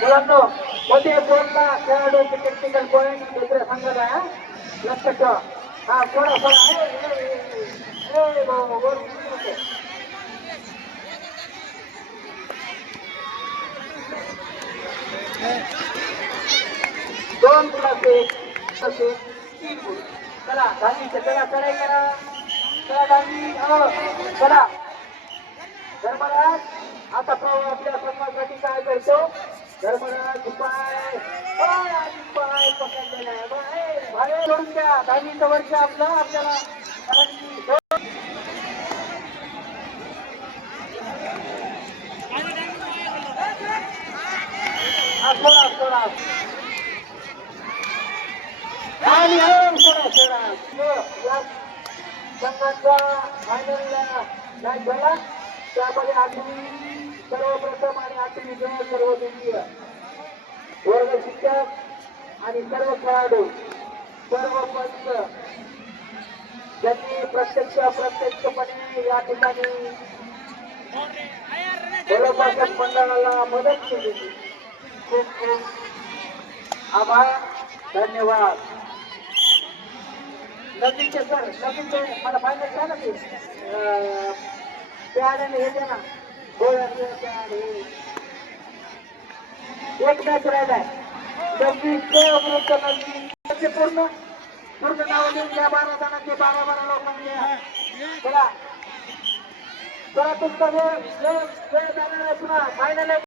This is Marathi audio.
मुलांनो मध्ये बोलला खेळाडूचे टेक्निकल पॉईंट दुसऱ्या संघाला आहे लक्षात ठेवा. हा सोडा सोडा वर दोन गुलाबे तीन गुल. चला धावीचे चला चढाई करा. चला धावी चला धर्मराज. आता पाहू आपल्या संघासाठी काय करतो धर्मराज. पाय पाय पकडलेला आहे बाहेर सोडून द्या. धावीचं वर्ष आपलं आपल्याला कारण की सोडा सोडा आणि सोडा सोडा संघाचा फायनल मॅच झाला. त्यामध्ये आठवी सर्वप्रथम आणि आठवी सर्व द्वितीय वर्ग शिक्षक आणि सर्व खेळाडू सर्व पंच ज्यांनी प्रत्यक्षपणे या ठिकाणी गोलंदाज मंडळाला मदत केली खूप खूप आभार धन्यवाद. नक्कीचे सर नक्कीचे मला फायनल झालं की प्याड्याने हे दे ना एक मॅच राहिलाय. पूर्ण पूर्ण नाव देऊन द्या 12 जणांचे 12 लोकांनी. चला चला तुमचा वेळ जाणार आहे पुन्हा फायनल.